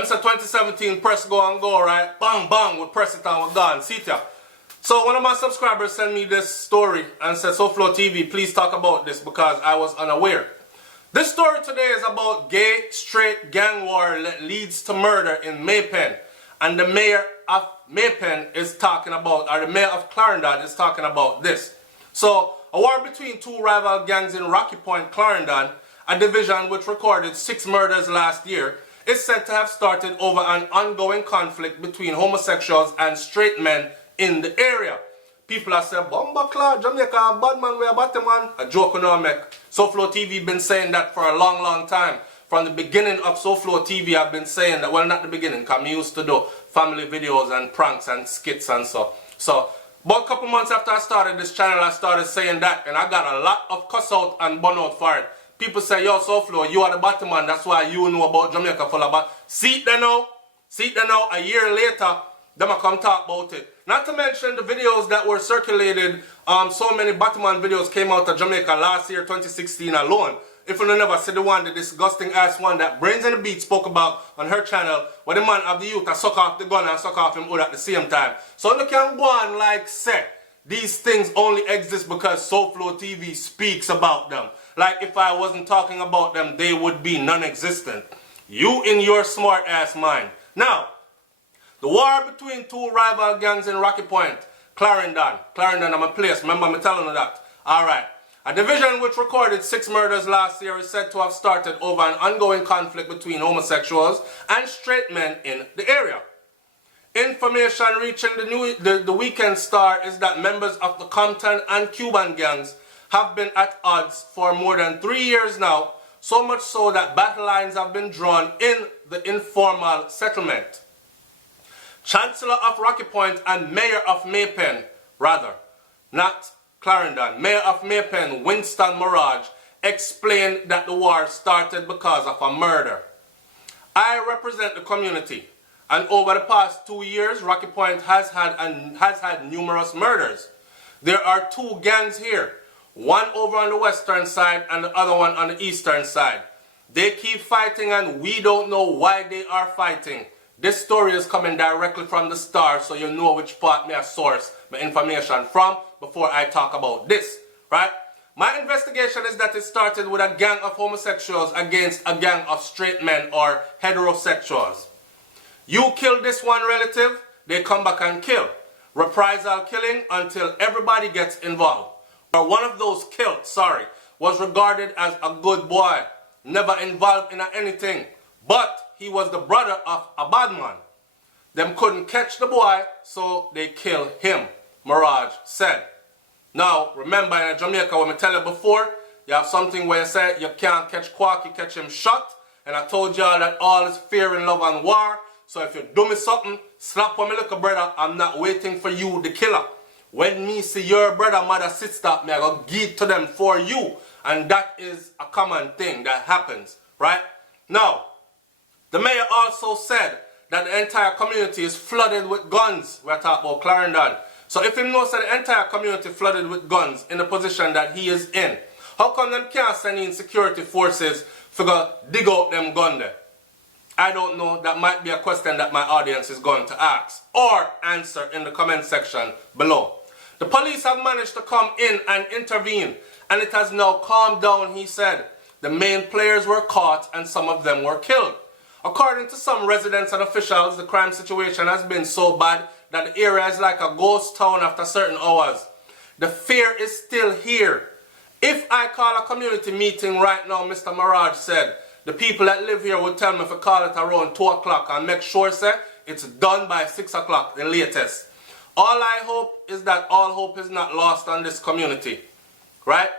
Them say 2017 press go and go, right? Bang, bang, we press it and we're gone. See ya. So one of my subscribers sent me this story and said, SoFlo TV, please talk about this because I was unaware. This story today is about gay, straight gang war that leads to murder in Maypen. And the mayor of Maypen is talking about, or the mayor of Clarendon is talking about this. So, a war between two rival gangs in Rocky Point, Clarendon, a division which recorded 6 murders last year, is said to have started over an ongoing conflict between homosexuals and straight men in the area. People are saying, Bomba Clad, Jamaica, bad man, we are Battybadman. A joke on our make. SoFlo TV been saying that for a long, long time. From the beginning of SoFlo TV, I've been saying that, well, not the beginning, because I used to do family videos and pranks and skits and so. So, about a couple months after I started this channel, I started saying that, and I got a lot of cuss out and bun out for it. People say, yo, SoFlo, you are the Battybadman, that's why you know about Jamaica full of bad. See it there now, a year later, them I come talk about it. Not to mention the videos that were circulated, so many Battybadman videos came out of Jamaica last year, 2016 alone. If you never see the one, the disgusting ass one that Brains and the Beat spoke about on her channel, where the man of the youth suck off the gun and suck off him hood at the same time. So you can go on like say, these things only exist because SoFlo TV speaks about them. Like if I wasn't talking about them, they would be non-existent. You in your smart ass mind. Now, the war between two rival gangs in Rocky Point, Clarendon. Clarendon, I'm a place, remember me telling you that. Alright. A division which recorded 6 murders last year is said to have started over an ongoing conflict between homosexuals and straight men in the area. Information reaching the Weekend Star is that members of the Compton and Cuban gangs have been at odds for more than 3 years now, so much so that battle lines have been drawn in the informal settlement. Chancellor of Rocky Point and Mayor of Maypen, not Clarendon, Mayor of Maypen, Winston Mirage, explained that the war started because of a murder. I represent the community, and over the past 2 years, Rocky Point has had numerous murders. There are 2 gangs here, one over on the western side and the other one on the eastern side. They keep fighting and we don't know why they are fighting. This story is coming directly from the Star, so you know which part may I source my information from before I talk about this, right? My investigation is that it started with a gang of homosexuals against a gang of straight men or heterosexuals. You kill this one relative, they come back and kill. Reprisal killing until everybody gets involved. Or one of those killed, was regarded as a good boy, never involved in anything, but he was the brother of a bad man. Them couldn't catch the boy, so they killed him, Mirage said. Now, remember in Jamaica, when I tell you before, you have something where you say you can't catch Quack, you catch him shot. And I told y'all that all is fear and love and war. So if you do me something, slap on me little brother, I'm not waiting for you, the killer. When me see your brother, mother, sister, me I go give to them for you. And that is a common thing that happens, right? Now, the mayor also said that the entire community is flooded with guns. We're talking about Clarendon. So if he knows that the entire community flooded with guns in the position that he is in, how come them can't send in security forces to go dig out them gun there? I don't know. That might be a question that my audience is going to ask or answer in the comment section below. The police have managed to come in and intervene, and it has now calmed down, he said. The main players were caught and some of them were killed. According to some residents and officials, the crime situation has been so bad that the area is like a ghost town after certain hours. The fear is still here. If I call a community meeting right now, Mr. Mirage said, the people that live here would tell me if I call it around 2 o'clock and make sure, say, it's done by 6 o'clock, the latest. All I hope is that all hope is not lost on this community, right?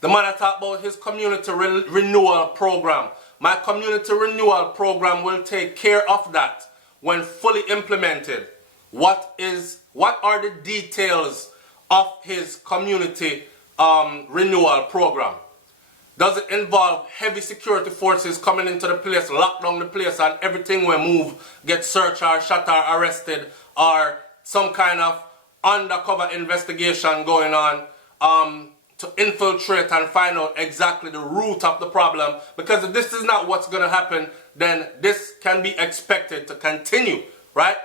The man I talked about his community renewal program. My community renewal program will take care of that when fully implemented. What are the details of his community renewal program? Does it involve heavy security forces coming into the place, lock down the place, and everything we move get searched or shot or arrested, or some kind of undercover investigation going on to infiltrate and find out exactly the root of the problem, because if this is not what's going to happen, then this can be expected to continue, right?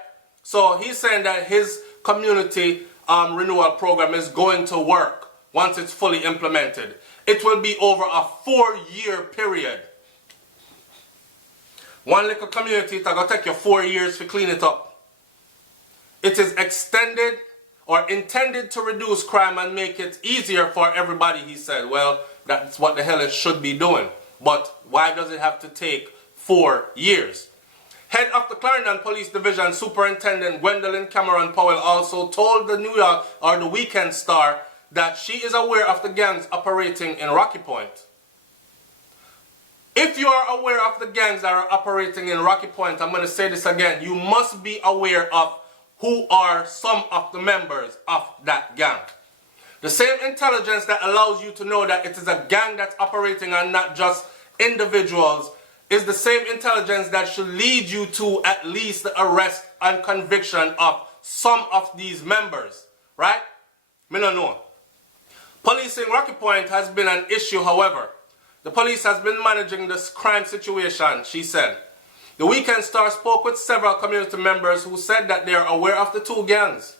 So he's saying that his community renewal program is going to work once it's fully implemented. It will be over a 4-year period. One little community, it's going to take you 4 years to clean it up. It is extended or intended to reduce crime and make it easier for everybody, he said. Well, that's what the hell it should be doing. But why does it have to take 4 years? Head of the Clarendon Police Division, Superintendent Gwendolyn Cameron Powell, also told the New York or the Weekend Star that she is aware of the gangs operating in Rocky Point. If you are aware of the gangs that are operating in Rocky Point, I'm going to say this again, you must be aware of who are some of the members of that gang. The same intelligence that allows you to know that it is a gang that's operating and not just individuals is the same intelligence that should lead you to at least the arrest and conviction of some of these members, right? Me no know. Policing Rocky Point has been an issue, however. The police has been managing this crime situation, she said. The Weekend Star spoke with several community members who said that they are aware of the two gangs.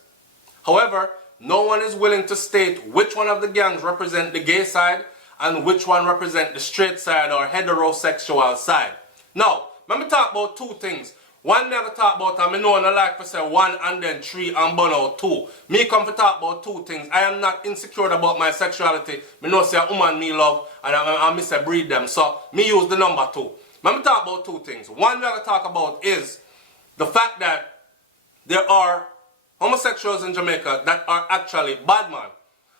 However, no one is willing to state which one of the gangs represent the gay side and which one represent the straight side or heterosexual side. Now, let me talk about two things. One, never talk about, and I know I like to say one and then three and burn out two. Me come to talk about two things. I am not insecure about my sexuality. Me know say a woman me love and I miss a breed them. So, me use the number two. Let me talk about two things. One we're going to talk about is the fact that there are homosexuals in Jamaica that are actually bad man.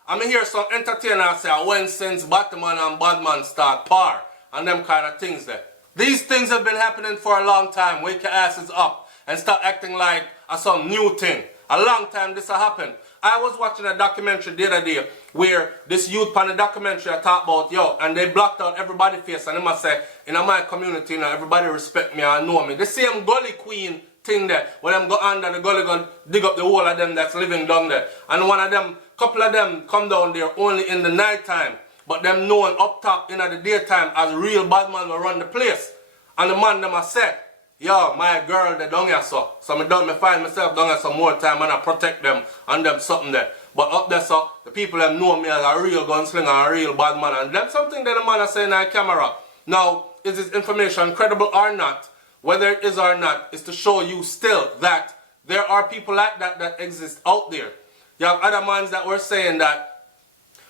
I mean, hear some entertainers say, when since Batman and Badman start par, and them kind of things there. These things have been happening for a long time. Wake your asses up and start acting like some new thing. A long time this has happened. I was watching a documentary the other day where this youth on the documentary I talked about, yo, and they blocked out everybody's face, and they must say, in my community, you know, everybody respect me and know me. The same gully queen thing there, when them go under the gully, go dig up the whole of them that's living down there. And one of them, couple of them come down there only in the night time, but them known up top in the daytime as real bad man will run the place. And the man them a say, yo, my girl they down here so. So me find myself down here some more time and I protect them and them something there. But up there so, the people them know me as a real gunslinger and a real bad man. And that's something that the man is saying on camera. Now, is this information credible or not? Whether it is or not, is to show you still that there are people like that that exist out there. You have other mans that were saying that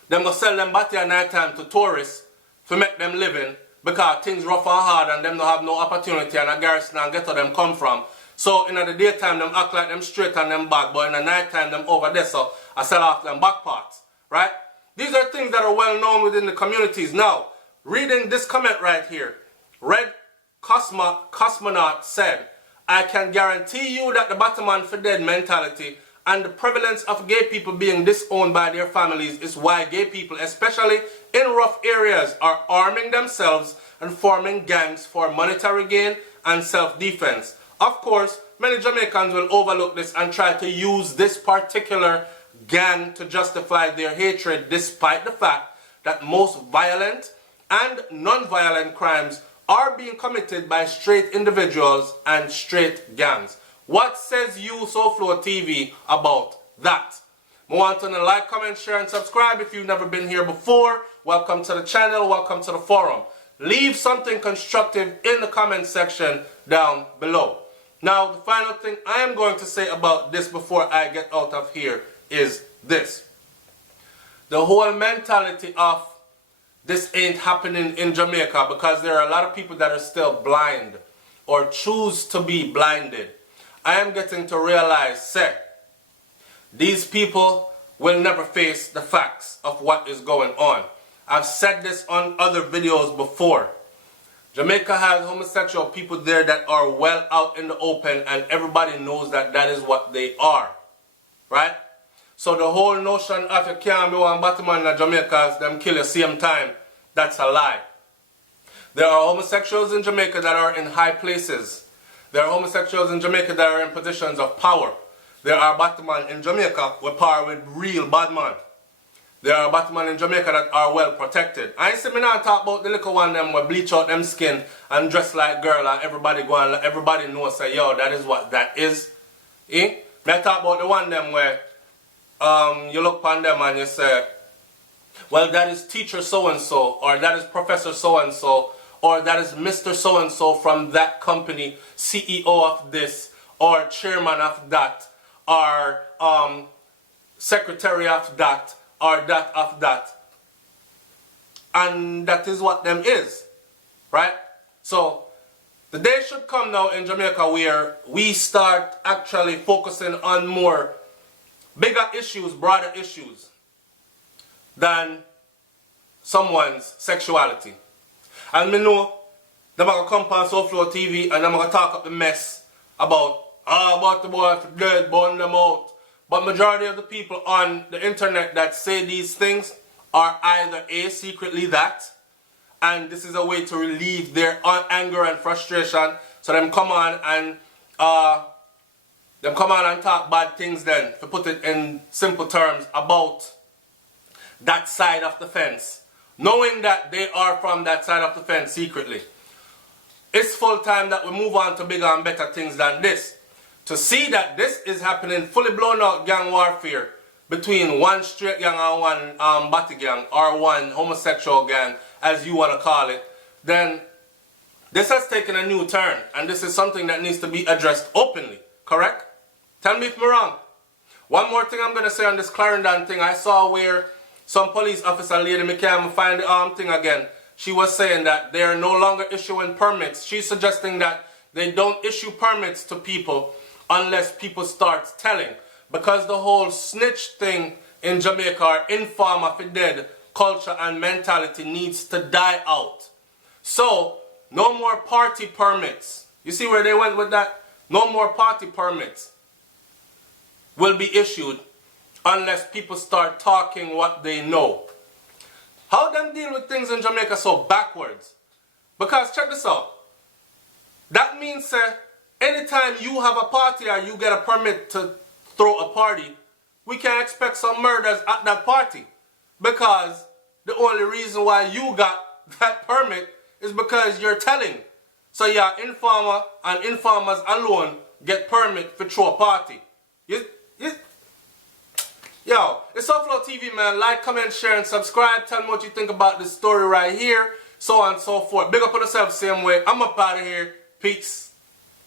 them go sell them batty at night time to tourists to make them living because things rough and hard and them don't have no opportunity and a garrison and get where them come from. So in the daytime them act like them straight and them bad, but in the night time them over there so I sell off them back parts, right? These are things that are well known within the communities. Now, reading this comment right here, Red Cosmonaut said, I can guarantee you that the Batman for dead mentality and the prevalence of gay people being disowned by their families is why gay people, especially in rough areas, are arming themselves and forming gangs for monetary gain and self-defense. Of course, many Jamaicans will overlook this and try to use this particular gang to justify their hatred, despite the fact that most violent and non-violent crimes are being committed by straight individuals and straight gangs. What says you, SoFlo TV, about that? I want to like, comment, share, and subscribe if you've never been here before. Welcome to the channel. Welcome to the forum. Leave something constructive in the comment section down below. Now, the final thing I am going to say about this before I get out of here is this. The whole mentality of this ain't happening in Jamaica because there are a lot of people that are still blind or choose to be blinded. I am getting to realize, say, these people will never face the facts of what is going on. I've said this on other videos before. Jamaica has homosexual people there that are well out in the open and everybody knows that that is what they are. Right? So the whole notion of you can't be one Batman in Jamaica, them kill you same time, that's a lie. There are homosexuals in Jamaica that are in high places. There are homosexuals in Jamaica that are in positions of power. There are Batman in Jamaica with power with real bad man. there are Batman in Jamaica that are well protected. I see me not talk about the little one them where bleach out them skin and dress like girl and everybody go and everybody knows say, yo, that is what that is. Eh? Me talk about the one them where you look upon them and you say, well, that is teacher so-and-so, or that is professor so-and-so, or that is Mr. so-and-so from that company, CEO of this, or chairman of that, or secretary of that, or that of that. And that is what them is, right? So the day should come now in Jamaica where we start actually focusing on more bigger issues, broader issues than someone's sexuality. And me know them are going to come on Soulflow TV and I'm going to talk up the mess about the boy dead, burn them out. But majority of the people on the internet that say these things are either A, secretly that, and this is a way to relieve their anger and frustration. So them come on and talk bad things then, to put it in simple terms, about that side of the fence, knowing that they are from that side of the fence secretly. It's full time that we move on to bigger and better things than this. To see that this is happening, fully blown out gang warfare between one straight gang and one batty gang, or one homosexual gang, as you want to call it, then this has taken a new turn, and this is something that needs to be addressed openly, correct? Tell me if I'm wrong. One more thing I'm going to say on this Clarendon thing, I saw where some police officer lady, me can't find the thing again, she was saying that they are no longer issuing permits. She's suggesting that they don't issue permits to people unless people start telling. Because the whole snitch thing in Jamaica, or informer for dead culture and mentality, needs to die out. So, no more party permits. You see where they went with that? No more party permits will be issued unless people start talking what they know. How them deal with things in Jamaica so backwards? Because check this out. That means anytime you have a party or you get a permit to throw a party, we can expect some murders at that party. Because the only reason why you got that permit is because you're telling. So your informer and informers alone get permit for throw a party. Yo, it's Soulflow TV, man. Like, comment, share, and subscribe. Tell me what you think about this story right here. So on and so forth. Big up on yourself same way. I'm up out of here. Peace.